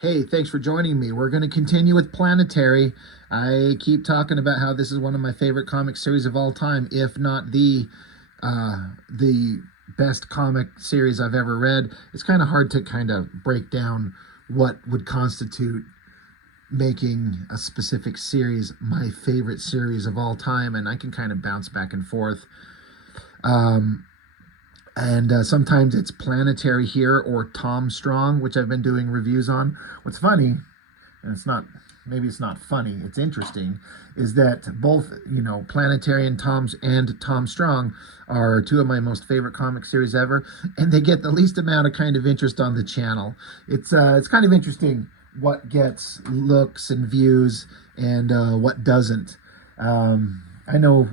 Hey, thanks for joining me. We're going to continue with Planetary. I keep talking about how this is one of my favorite comic series of all time, if not the best comic series I've ever read. It's kind of hard to kind of break down what would constitute making a specific series my favorite series of all time, and I can kind of bounce back and forth. Um, and sometimes it's Planetary here or Tom Strong, which I've been doing reviews on. What's funny, and it's not, maybe it's not funny, it's interesting, is that both, Planetary and Tom Strong are two of my most favorite comic series ever, and they get the least amount of kind of interest on the channel. It's kind of interesting what gets looks and views and what doesn't. I know,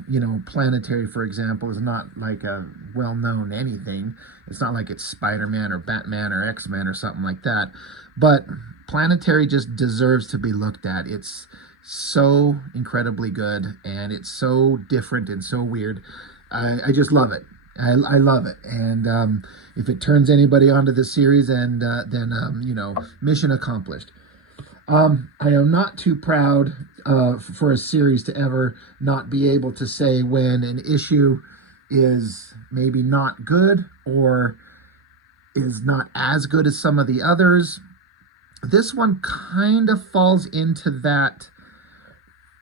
Planetary, for example, is not like a well-known anything. It's not like it's Spider-Man or Batman or X-Men or something like that. But Planetary just deserves to be looked at. It's so incredibly good, and it's so different and so weird. I just love it. I love it. And if it turns anybody onto this series, and then, mission accomplished. I am not too proud for a series to ever not be able to say when an issue is maybe not good or is not as good as some of the others. This one kind of falls into that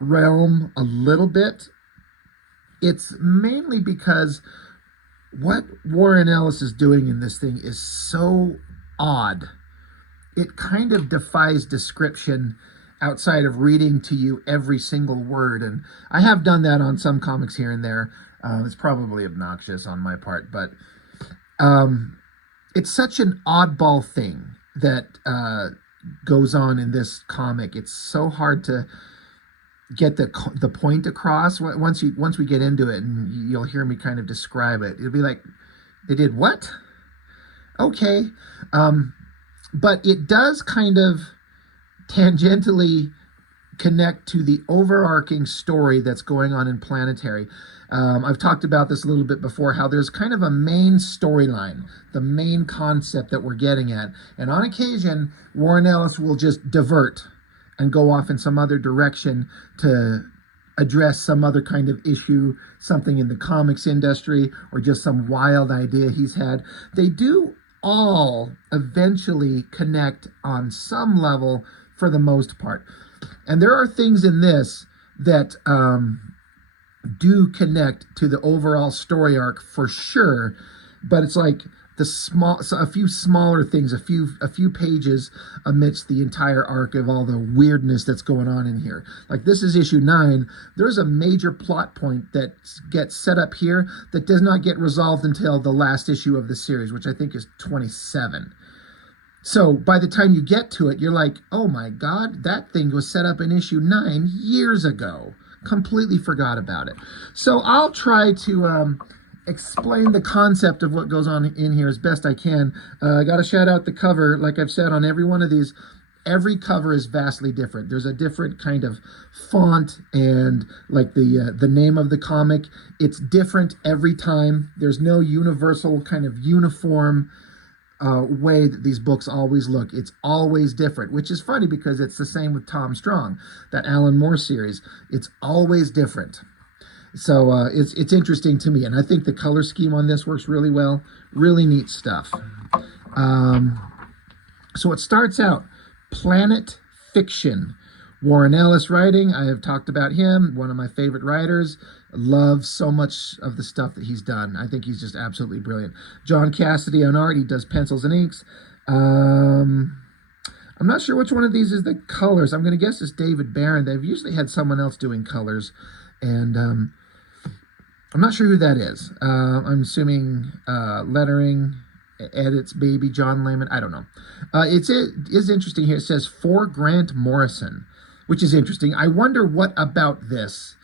realm a little bit. It's mainly because what Warren Ellis is doing in this thing is so odd. It kind of defies description outside of reading to you every single word. And I have done that on some comics here and there. It's probably obnoxious on my part, but it's such an oddball thing that goes on in this comic. It's so hard to get the point across. Once we get into it, and you'll hear me kind of describe it, it'll be like, they did what? Okay. But it does kind of tangentially connect to the overarching story that's going on in Planetary. I've talked about this a little bit before, how there's kind of a main storyline, the main concept that we're getting at. And on occasion, Warren Ellis will just divert and go off in some other direction to address some other kind of issue, something in the comics industry, or just some wild idea he's had. They do all eventually connect on some level for the most part. And there are things in this that do connect to the overall story arc for sure, but it's like a few smaller things, a few pages amidst the entire arc of all the weirdness that's going on in here. Like, this is issue 9. There's a major plot point that gets set up here that does not get resolved until the last issue of the series, which I think is 27. So by the time you get to it, you're like, oh my God, that thing was set up in issue 9 years ago. Completely forgot about it. So I'll try to explain the concept of what goes on in here as best I can. I got to shout out the cover. Like I've said on every one of these, every cover is vastly different. There's a different kind of font, and like the name of the comic, it's different every time. There's no universal kind of uniform way that these books always look. It's always different, which is funny because it's the same with Tom Strong, that Alan Moore series. It's always different. So it's interesting to me, and I think the color scheme on this works really well. Really neat stuff. So it starts out, Planet Fiction. Warren Ellis writing. I have talked about him, one of my favorite writers. Love so much of the stuff that he's done. I think he's just absolutely brilliant. John Cassidy on art. He does pencils and inks. I'm not sure which one of these is the colors. I'm going to guess it's David Barron. They've usually had someone else doing colors, and I'm not sure who that is. I'm assuming lettering, edits, maybe John Layman. I don't know. It is interesting here. It says for Grant Morrison, which is interesting. I wonder what about this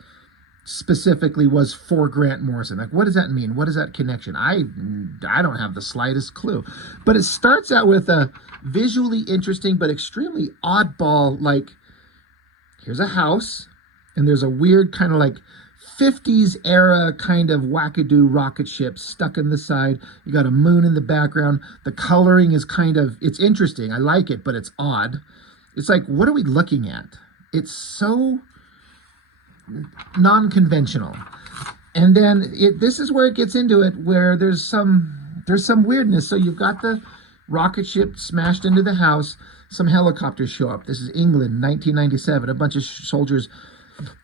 specifically was for Grant Morrison. Like, what does that mean? What is that connection? I don't have the slightest clue. But it starts out with a visually interesting but extremely oddball, like, here's a house, and there's a weird kind of like 50s era kind of wackadoo rocket ship stuck in the side. You got a moon in the background. The coloring is kind of, it's interesting. I like it, but it's odd. It's like, what are we looking at? It's so non-conventional. And then this is where it gets into it, where there's some weirdness. So you've got the rocket ship smashed into the house. Some helicopters show up. This is England, 1997. A bunch of soldiers,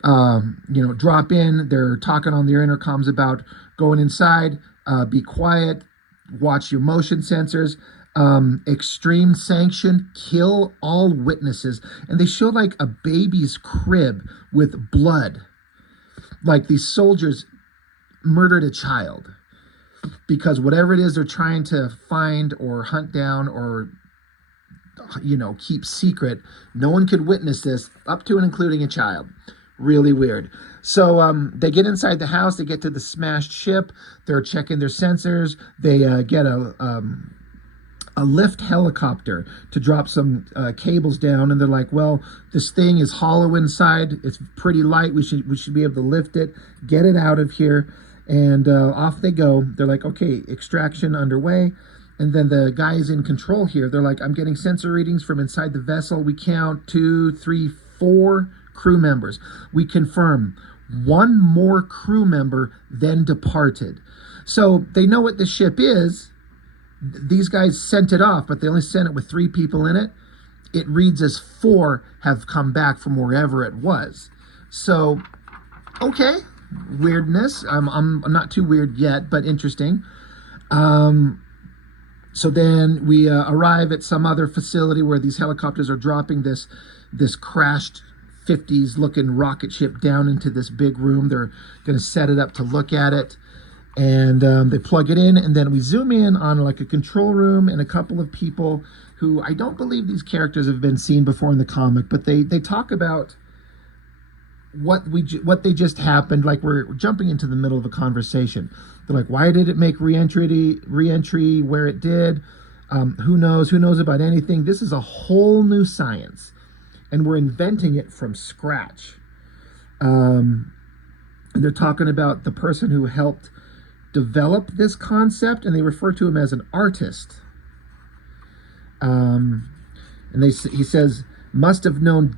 drop in. They're talking on their intercoms about going inside, be quiet, watch your motion sensors, extreme sanction, kill all witnesses. And they show like a baby's crib with blood. Like these soldiers murdered a child because whatever it is they're trying to find or hunt down or keep secret, no one could witness this, up to and including a child. Really weird. So they get inside the house, they get to the smashed ship, they're checking their sensors, they get a lift helicopter to drop some cables down, and they're like, well, this thing is hollow inside, it's pretty light, we should be able to lift it, get it out of here. And off they go. They're like, okay, extraction underway. And then the guys in control here, they're like, I'm getting sensor readings from inside the vessel. We count 2, 3, 4 crew members. We confirm 1 more crew member then departed. So they know what the ship is. These guys sent it off, but they only sent it with 3 people in it. It reads as 4 have come back from wherever it was. So, okay. Weirdness. I'm not too weird yet, but interesting. So then we arrive at some other facility where these helicopters are dropping this crashed 50s looking rocket ship down into this big room. They're going to set it up to look at it, and they plug it in, and then we zoom in on like a control room and a couple of people who I don't believe these characters have been seen before in the comic, but they talk about what they just happened. Like we're jumping into the middle of a conversation. They're like, why did it make re-entry where it did? Who knows about anything? This is a whole new science, and we're inventing it from scratch. And they're talking about the person who helped develop this concept, and they refer to him as an artist. And he says, must have known the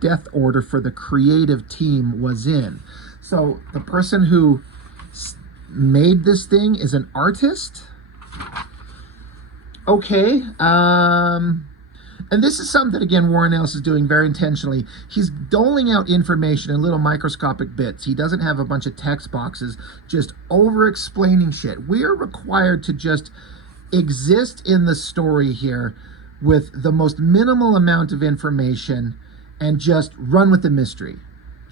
death order for the creative team was in. So the person who made this thing is an artist. Okay. And this is something that, again, Warren Ellis is doing very intentionally. He's doling out information in little microscopic bits. He doesn't have a bunch of text boxes just over-explaining shit. We're required to just exist in the story here with the most minimal amount of information and just run with the mystery.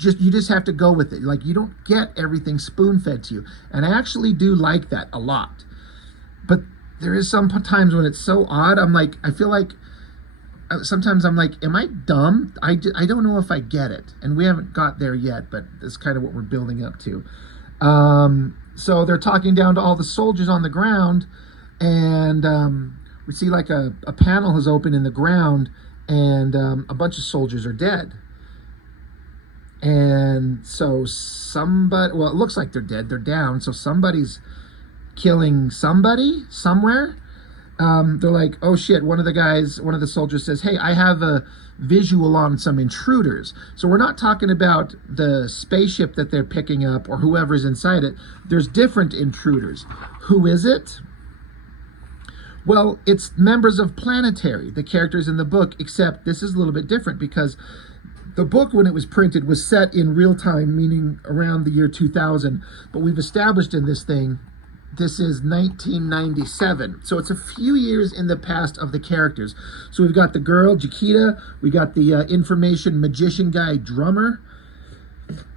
You just have to go with it. Like, you don't get everything spoon-fed to you. And I actually do like that a lot. But there is some times when it's so odd, I feel like, sometimes I'm like, am I dumb? I don't know if I get it. And we haven't got there yet, but that's kind of what we're building up to. So they're talking down to all the soldiers on the ground, and we see like a panel has opened in the ground, and a bunch of soldiers are dead. And so somebody, well, it looks like they're dead. They're down. So somebody's killing somebody somewhere. They're like, oh shit, one of the soldiers says, hey, I have a visual on some intruders. So we're not talking about the spaceship that they're picking up or whoever's inside it. There's different intruders. Who is it? Well, it's members of PLANETARY, the characters in the book, except this is a little bit different because the book, when it was printed, was set in real time, meaning around the year 2000. But we've established in this thing, this is 1997. So it's a few years in the past of the characters. So we've got the girl, Jaquita. We got the information magician guy, Drummer.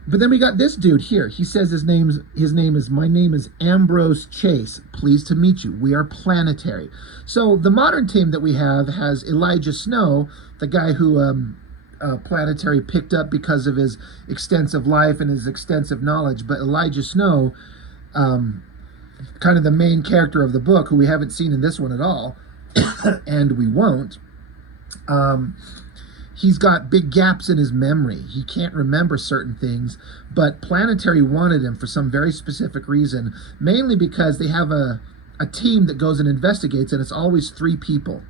But then we got this dude here. He says his name is, my name is Ambrose Chase. Pleased to meet you. We are PLANETARY. So the modern team that we have has Elijah Snow, the guy who PLANETARY picked up because of his extensive life and his extensive knowledge. But Elijah Snow, kind of the main character of the book, who we haven't seen in this one at all, and we won't. he's got big gaps in his memory. He can't remember certain things, but Planetary wanted him for some very specific reason, mainly because they have a team that goes and investigates, and it's always 3 people.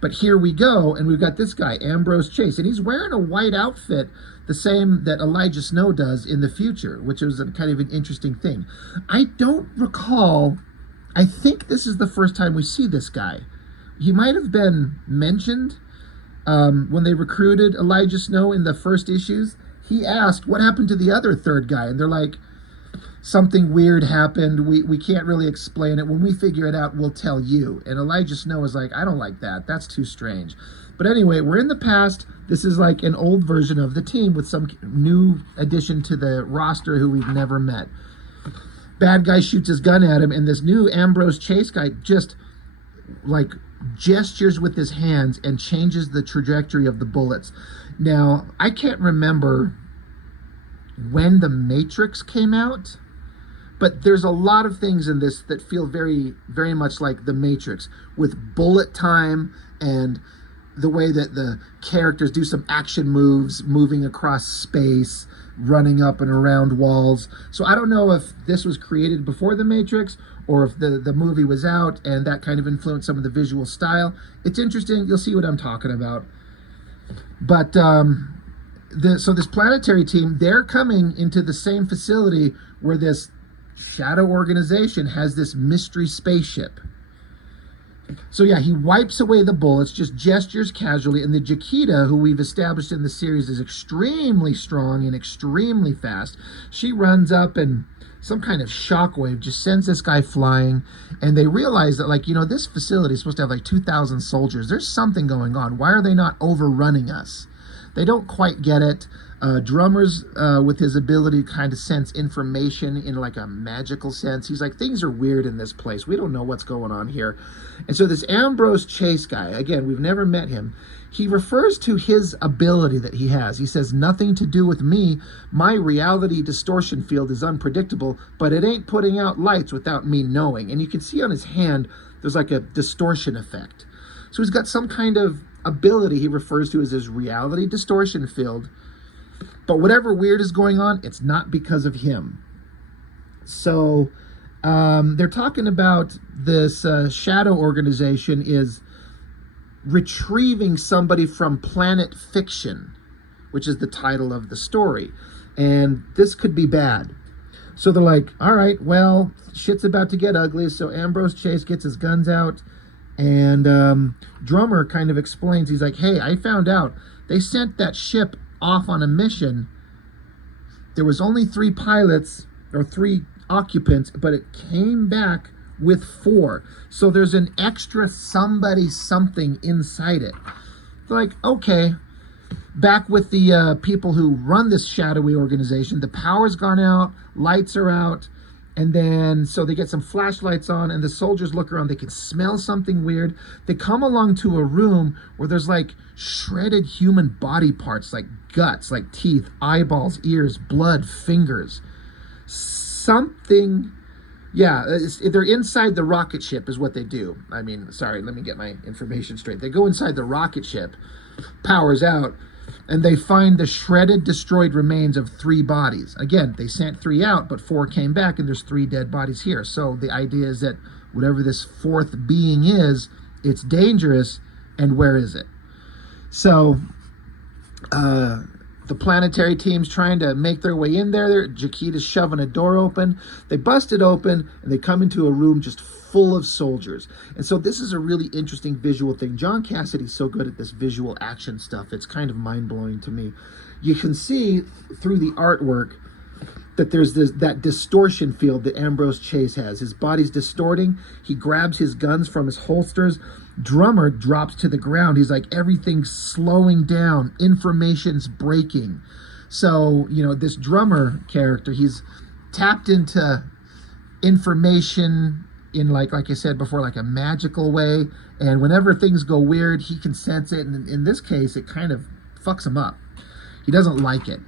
But here we go, and we've got this guy, Ambrose Chase, and he's wearing a white outfit, the same that Elijah Snow does in the future, which is a kind of an interesting thing. I don't recall, I think this is the first time we see this guy. He might have been mentioned when they recruited Elijah Snow in the first issues. He asked, what happened to the other 3rd guy? And they're like, something weird happened. We can't really explain it. When we figure it out, we'll tell you. And Elijah Snow is like, I don't like that. That's too strange. But anyway, we're in the past. This is like an old version of the team with some new addition to the roster who we've never met. Bad guy shoots his gun at him, and this new Ambrose Chase guy just like gestures with his hands and changes the trajectory of the bullets. Now, I can't remember when The Matrix came out, but there's a lot of things in this that feel very, very much like The Matrix, with bullet time and the way that the characters do some action moves, moving across space, running up and around walls. So I don't know if this was created before The Matrix or if the movie was out and that kind of influenced some of the visual style. It's interesting. You'll see what I'm talking about. But so this Planetary team, they're coming into the same facility where this shadow organization has this mystery spaceship. So yeah, he wipes away the bullets, just gestures casually, and the Jaquita, who we've established in the series is extremely strong and extremely fast. She runs up and some kind of shockwave just sends this guy flying, and they realize that, like, you know, this facility is supposed to have like 2,000 soldiers. There's something going on. Why are they not overrunning us? They don't quite get it. Drummer's with his ability to kind of sense information in like a magical sense. He's like, things are weird in this place. We don't know what's going on here. And so this Ambrose Chase guy, again, we've never met him. He refers to his ability that he has. He says, nothing to do with me. My reality distortion field is unpredictable, but it ain't putting out lights without me knowing. And you can see on his hand, there's like a distortion effect. So he's got some kind of ability he refers to as his reality distortion field. But whatever weird is going on, it's not because of him. So they're talking about this shadow organization is retrieving somebody from Planet Fiction, which is the title of the story. And this could be bad. So they're like, all right, well, shit's about to get ugly. So Ambrose Chase gets his guns out. And Drummer kind of explains, he's like, hey, I found out they sent that ship off on a mission. There was only 3 pilots or 3 occupants, but it came back with 4. So there's an extra somebody something inside it. They're like, okay, back with the people who run this shadowy organization, the power's gone out, lights are out, and then so they get some flashlights on, and the soldiers look around. They can smell something weird. They come along to a room where there's like shredded human body parts, like guts, like teeth, eyeballs, ears, blood, fingers. Something, yeah, they're inside the rocket ship is what they do. I mean, sorry, let me get my information straight. They go inside the rocket ship, power's out, and they find the shredded, destroyed remains of 3 bodies. Again, they sent 3 out, but 4 came back, and there's 3 dead bodies here. So the idea is that whatever this 4th being is, it's dangerous, and where is it? So the Planetary team's trying to make their way in there. Jaquita's shoving a door open. They bust it open, and they come into a room just full of soldiers. And so this is a really interesting visual thing. John Cassidy's so good at this visual action stuff. It's kind of mind-blowing to me. You can see through the artwork that there's that distortion field that Ambrose Chase has. His body's distorting. He grabs his guns from his holsters. Drummer drops to the ground. He's like, everything's slowing down. Information's breaking. So, you know, this Drummer character, he's tapped into information in like I said before, like a magical way. And whenever things go weird, he can sense it. And in this case, it kind of fucks him up. He doesn't like it.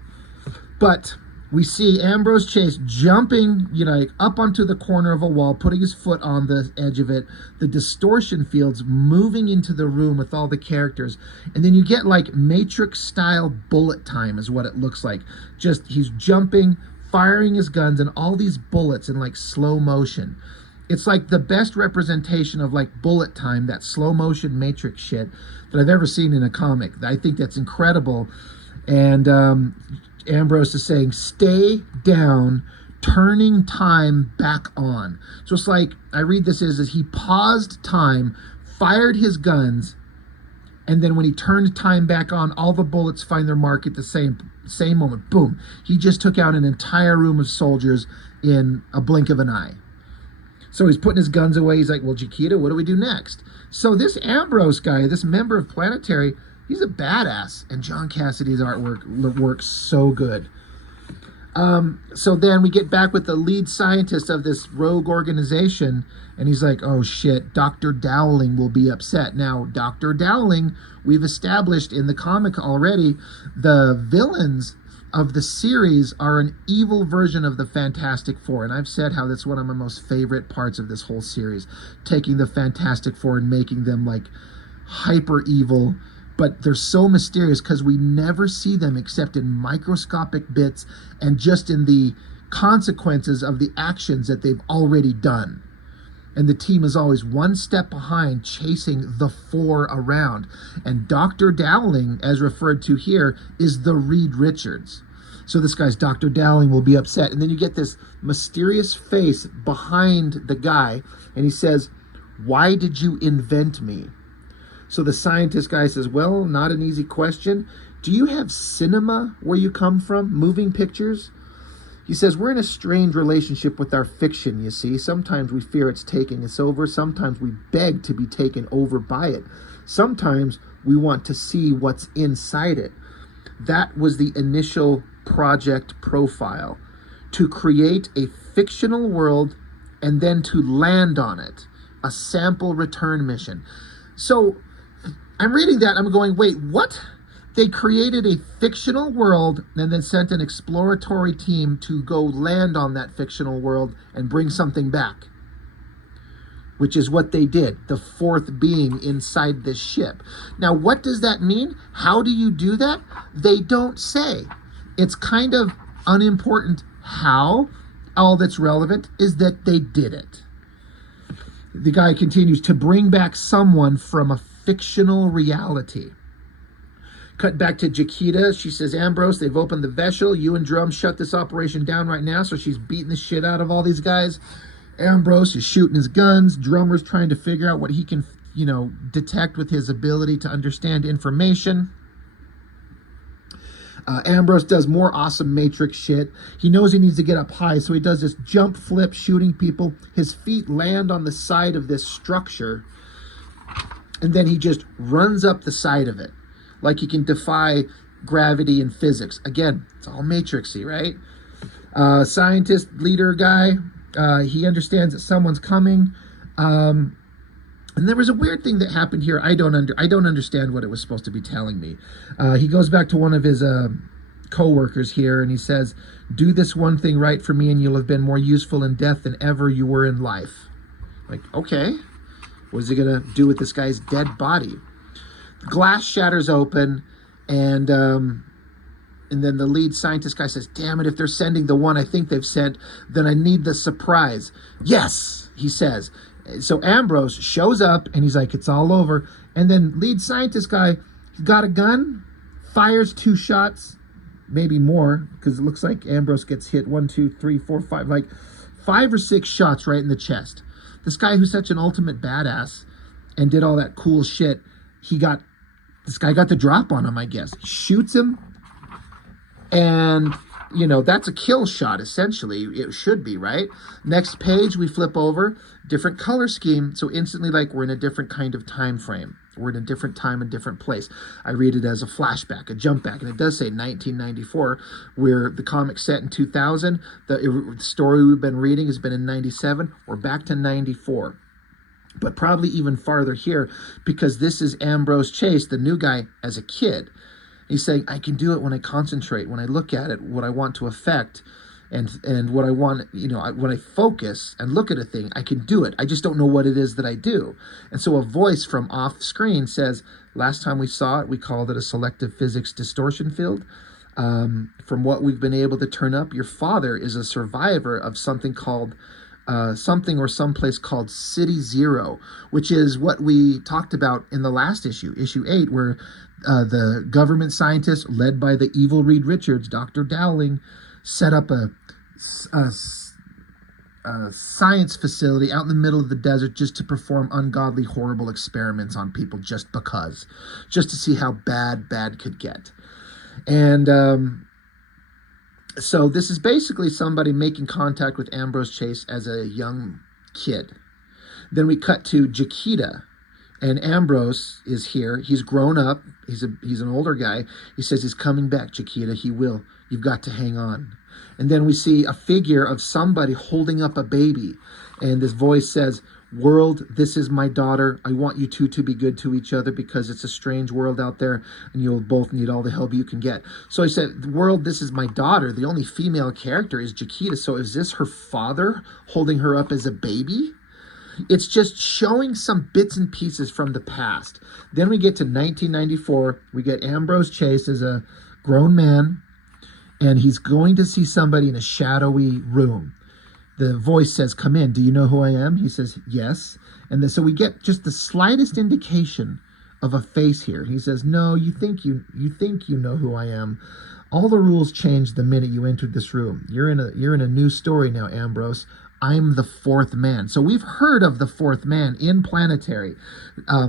But We see Ambrose Chase jumping, like up onto the corner of a wall, putting his foot on the edge of it. The distortion fields moving into the room with all the characters. And then you get like Matrix style bullet time is what it looks like. Just he's jumping, firing his guns, and all these bullets in like slow motion. It's like the best representation of like bullet time, that slow motion Matrix shit that I've ever seen in a comic. I think that's incredible. And Ambrose is saying, stay down, turning time back on. So it's like, I read this as he paused time, fired his guns, and then when he turned time back on, all the bullets find their mark at the same moment. Boom. He just took out an entire room of soldiers in a blink of an eye. So he's putting his guns away. He's like, well, Chiquita, what do we do next? So this Ambrose guy, this member of Planetary, he's a badass. And John Cassidy's artwork works so good. So then we get back with the lead scientist of this rogue organization, and he's like, oh shit, Dr. Dowling will be upset. Now, Dr. Dowling, we've established in the comic already, the villains of the series are an evil version of the Fantastic Four. And I've said how that's one of my most favorite parts of this whole series, taking the Fantastic Four and making them like hyper evil, but they're so mysterious because we never see them except in microscopic bits and just in the consequences of the actions that they've already done. And the team is always one step behind, chasing the four around. And Dr. Dowling, as referred to here, is the Reed Richards. So this guy's Dr. Dowling will be upset. And then you get this mysterious face behind the guy, and he says, why did you invent me? So the scientist guy says, well, not an easy question. Do you have cinema where you come from? Moving pictures? He says, we're in a strange relationship with our fiction, you see. Sometimes we fear it's taking us over. Sometimes we beg to be taken over by it. Sometimes we want to see what's inside it. That was the initial project profile, to create a fictional world and then to land on it, a sample return mission. So I'm reading that, I'm going, wait, what? They created a fictional world and then sent an exploratory team to go land on that fictional world and bring something back, which is what they did, the fourth being inside this ship. Now, what does that mean? How do you do that? They don't say. It's kind of unimportant how. All that's relevant is that they did it. The guy continues to bring back someone from a fictional reality. Cut back to Chiquita. She says, Ambrose, they've opened the vessel. You and Drum shut this operation down right now. So she's beating the shit out of all these guys. Ambrose is shooting his guns. Drummer's trying to figure out what he can, detect with his ability to understand information. Ambrose does more awesome Matrix shit. He knows he needs to get up high, so he does this jump flip, shooting people. His feet land on the side of this structure, and then he just runs up the side of it, like he can defy gravity and physics. Again, it's all Matrixy, right? Scientist, leader guy, he understands that someone's coming. And there was a weird thing that happened here. I don't understand what it was supposed to be telling me. He goes back to one of his co-workers here, and he says, do this one thing right for me and you'll have been more useful in death than ever you were in life. Like, okay. What is he going to do with this guy's dead body? Glass shatters open, and then the lead scientist guy says, damn it, if they're sending the one I think they've sent, then I need the surprise. Yes, he says. So Ambrose shows up, and he's like, it's all over. And then lead scientist guy, he's got a gun, fires 2 shots, maybe more, because it looks like Ambrose gets hit 1, 2, 3, 4, 5, like 5 or 6 shots right in the chest. This guy who's such an ultimate badass and did all that cool shit, this guy got the drop on him, I guess. He shoots him, and, that's a kill shot, essentially. It should be, right? Next page, we flip over, different color scheme, so instantly, like, we're in a different kind of time frame. We're in a different time and different place. I read it as a flashback, a jump back, and it does say 1994, where the comic's set in 2000. The story we've been reading has been in 97. We're back to 94. But probably even farther here, because this is Ambrose Chase, the new guy, as a kid. He's saying, I can do it when I concentrate, when I look at it, what I want to affect, and what I want, when I focus and look at a thing, I can do it. I just don't know what it is that I do. And so a voice from off screen says, last time we saw it, we called it a selective physics distortion field. From what we've been able to turn up, your father is a survivor of something called something or someplace called City Zero, which is what we talked about in the last issue, issue 8, where the government scientists led by the evil Reed Richards, Dr. Dowling, set up a science facility out in the middle of the desert just to perform ungodly, horrible experiments on people just because, just to see how bad could get. And so this is basically somebody making contact with Ambrose Chase as a young kid. Then we cut to Jaquita, and Ambrose is here. He's grown up. He's an older guy. He says he's coming back, Jaquita. He will. You've got to hang on. And then we see a figure of somebody holding up a baby. And this voice says, world, this is my daughter. I want you two to be good to each other because it's a strange world out there and you'll both need all the help you can get. So I said, world, this is my daughter. The only female character is Jaquita. So is this her father holding her up as a baby? It's just showing some bits and pieces from the past. Then we get to 1994. We get Ambrose Chase as a grown man, and he's going to see somebody in a shadowy room. The voice says, come in. Do you know who I am? He says, yes. And then, so we get just the slightest indication of a face here. He says, no, you think you know who I am. All the rules changed the minute you entered this room. You're in a new story now, Ambrose. I'm the fourth man. So we've heard of the fourth man in Planetary.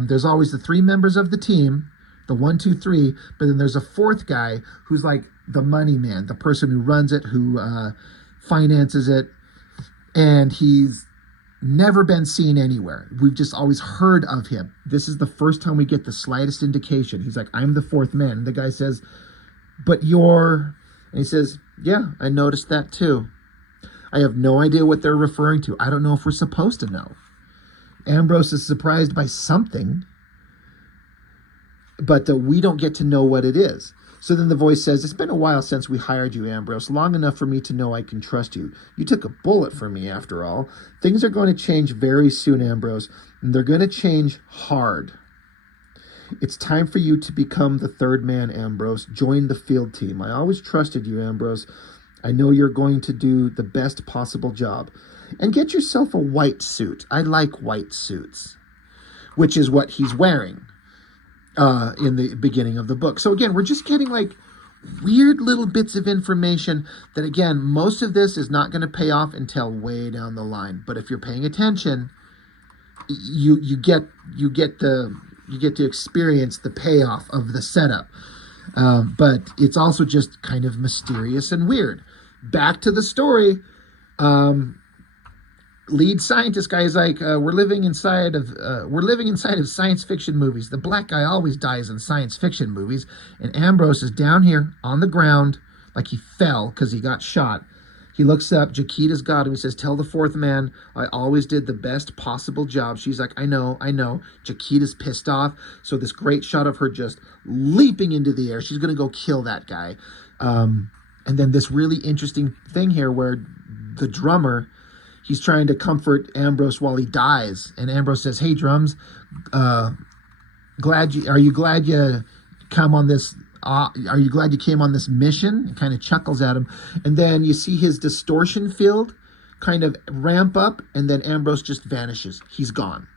There's always the 3 members of the team, the 1, 2, 3, but then there's a fourth guy who's like the money man, the person who runs it, who finances it, and he's never been seen anywhere. We've just always heard of him. This is the first time we get the slightest indication. He's like, I'm the fourth man. And the guy says, but you're... And he says, yeah, I noticed that too. I have no idea what they're referring to. I don't know if we're supposed to know. Ambrose is surprised by something, but we don't get to know what it is. So then the voice says, it's been a while since we hired you, Ambrose, long enough for me to know I can trust you. You took a bullet for me, after all. Things are going to change very soon, Ambrose, and they're going to change hard. It's time for you to become the third man, Ambrose. Join the field team. I always trusted you, Ambrose. I know you're going to do the best possible job. And get yourself a white suit. I like white suits, which is what he's wearing in the beginning of the book. So again, we're just getting like weird little bits of information that, again, most of this is not going to pay off until way down the line. But if you're paying attention, you get to experience the payoff of the setup. But it's also just kind of mysterious and weird. Back to the story. Lead scientist guy is like, we're living inside of science fiction movies. The black guy always dies in science fiction movies, and Ambrose is down here on the ground like he fell because he got shot. He looks up. Jaquita's got him. He says, tell the fourth man I always did the best possible job. She's like, I know. Jaquita's pissed off. So this great shot of her just leaping into the air. She's going to go kill that guy. And then this really interesting thing here where the drummer, he's trying to comfort Ambrose while he dies. And Ambrose says, hey, drums, are you glad you come on this? Are you glad you came on this mission? He kind of chuckles at him. And then you see his distortion field kind of ramp up, and then Ambrose just vanishes. He's gone.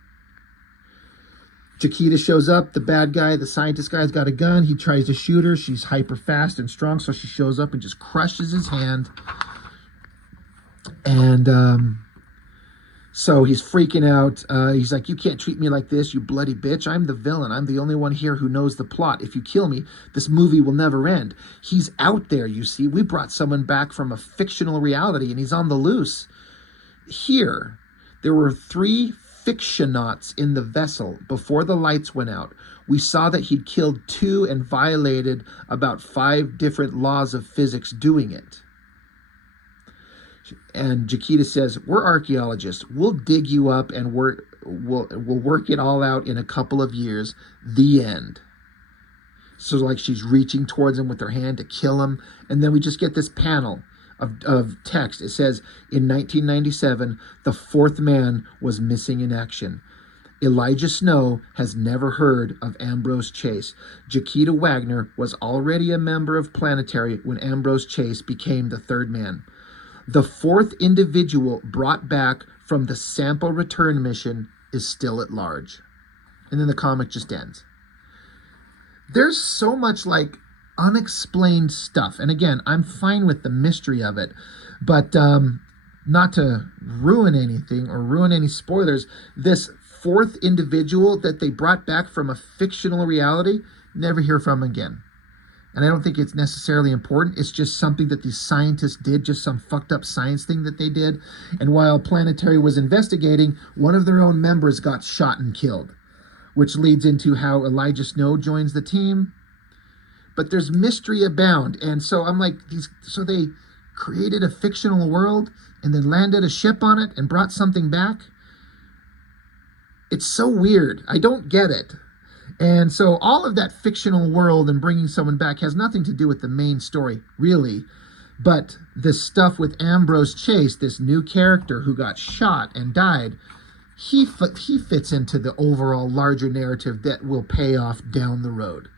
Jaquita shows up. The bad guy, the scientist guy's got a gun. He tries to shoot her. She's hyper fast and strong, so she shows up and just crushes his hand. And so he's freaking out. He's like, you can't treat me like this, you bloody bitch. I'm the villain. I'm the only one here who knows the plot. If you kill me, this movie will never end. He's out there, you see. We brought someone back from a fictional reality, and he's on the loose. Here, there were 3 fictionauts in the vessel before the lights went out. We saw that he'd killed 2 and violated about 5 different laws of physics doing it. And Jaquita says, we're archaeologists. We'll dig you up and we'll work it all out in a couple of years. The end. So like she's reaching towards him with her hand to kill him. And then we just get this panel of text. It says, in 1997, the fourth man was missing in action. Elijah Snow has never heard of Ambrose Chase. Jaquita Wagner was already a member of Planetary when Ambrose Chase became the third man. The fourth individual brought back from the sample return mission is still at large. And then the comic just ends. There's so much like unexplained stuff. And again, I'm fine with the mystery of it, but not to ruin anything or ruin any spoilers, this fourth individual that they brought back from a fictional reality, never hear from again. And I don't think it's necessarily important. It's just something that these scientists did, just some fucked up science thing that they did. And while Planetary was investigating, one of their own members got shot and killed, which leads into how Elijah Snow joins the team. But there's mystery abound. And so I'm like, so they created a fictional world and then landed a ship on it and brought something back. It's so weird. I don't get it. And so all of that fictional world and bringing someone back has nothing to do with the main story, really. But this stuff with Ambrose Chase, this new character who got shot and died, he fits into the overall larger narrative that will pay off down the road.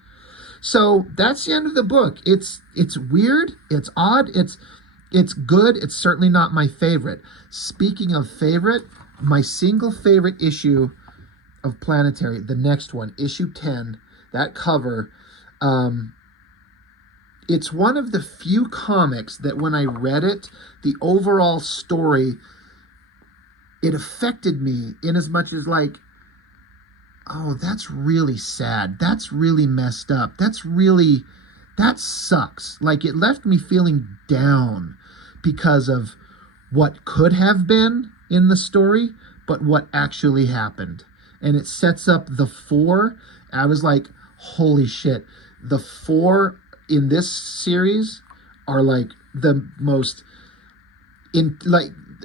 So that's the end of the book. It's weird. It's odd. It's good. It's certainly not my favorite. Speaking of favorite, my single favorite issue of Planetary, the next one, issue 10, that cover, it's one of the few comics that when I read it, the overall story, it affected me in as much as like, oh, that's really sad. That's really messed up. That sucks. Like it left me feeling down because of what could have been in the story, but what actually happened. And it sets up the four. I was like, holy shit. The four in this series are like the most,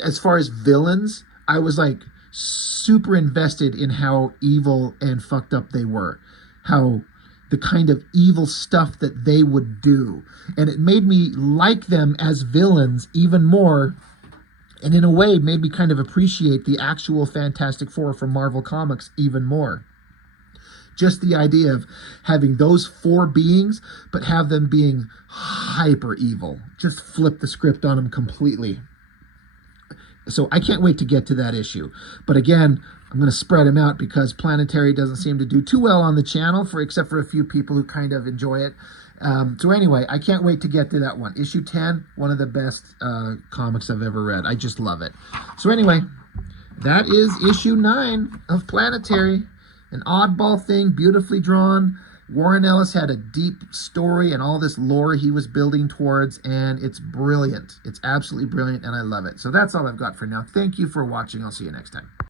as far as villains, I was like super invested in how evil and fucked up they were. How the kind of evil stuff that they would do. And it made me like them as villains even more. And in a way, made me kind of appreciate the actual Fantastic Four from Marvel Comics even more. Just the idea of having those four beings, but have them being hyper evil. Just flip the script on them completely. So I can't wait to get to that issue. But again, I'm going to spread them out because Planetary doesn't seem to do too well on the channel, except for a few people who kind of enjoy it. So anyway, I can't wait to get to that one. Issue 10, one of the best comics I've ever read. I just love it. So anyway, that is issue 9 of Planetary. An oddball thing, beautifully drawn. Warren Ellis had a deep story and all this lore he was building towards, and it's brilliant. It's absolutely brilliant, and I love it. So that's all I've got for now. Thank you for watching. I'll see you next time.